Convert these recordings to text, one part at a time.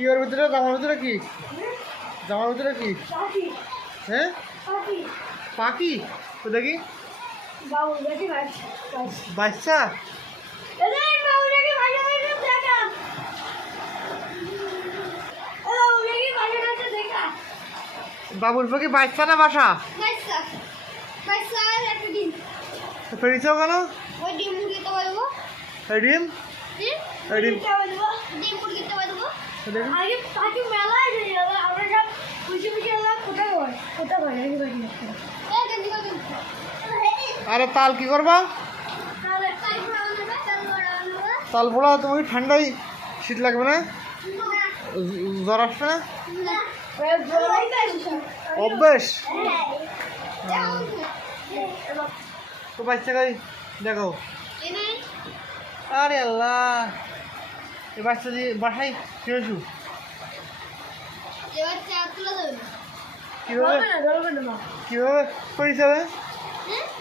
কি ওর ভিতরে? জামার ভিতরে কি? জামার ভিতরে কি? হ্যাঁ? পাখি। তো দেখি বাচ্চা এদের বাবু দেখি ভাই দেখি দেখা। ও বাবু দেখি ভাই দেখি দেখা। বাবুর পাখি বাচ্চা না বাসা? ফেরিছ কেন? ডিম ডিম? ডিম? আগে মেলায় আমরা সব খুশি খুশি কোথায় হয় কোথায় হয় বাড়ি আরে তাল কি করবা? তাল পোড়া তুমি ঠান্ডায় শীত লাগবে না? জ্বর আসবে না? অভ্যেস? তো বাচ্চাকে দেখো আরে আল্লাহ। এই বাচ্চা দিয়ে বাসায় শুয়েছু কীভাবে? কীভাবে করিস হবে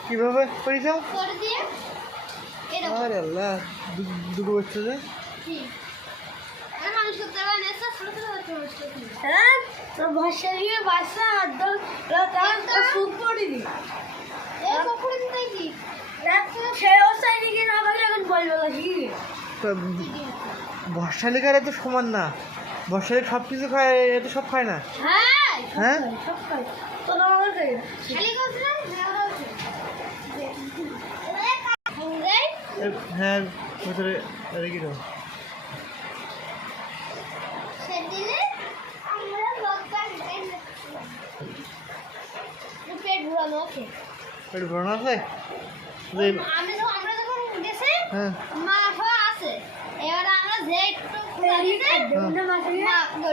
কীভাবে করিস আরে আল্লাহ দুটো বাচ্চা যে ভাষা দিয়ে বাসা সে অবস্থায় দিকে না পারি এখন বলব কি? বর্ষালিকার এত সমান না। বর্ষালি সব কিছু খায় এ তো সব খায় না। হ্যাঁ হ্যাঁ? হ্যাঁ ভিতরে রেখে দাও। পেট ভরানো ওকে? পেট ভরানো আছে? হ্যাঁ। আছে এবার আমরা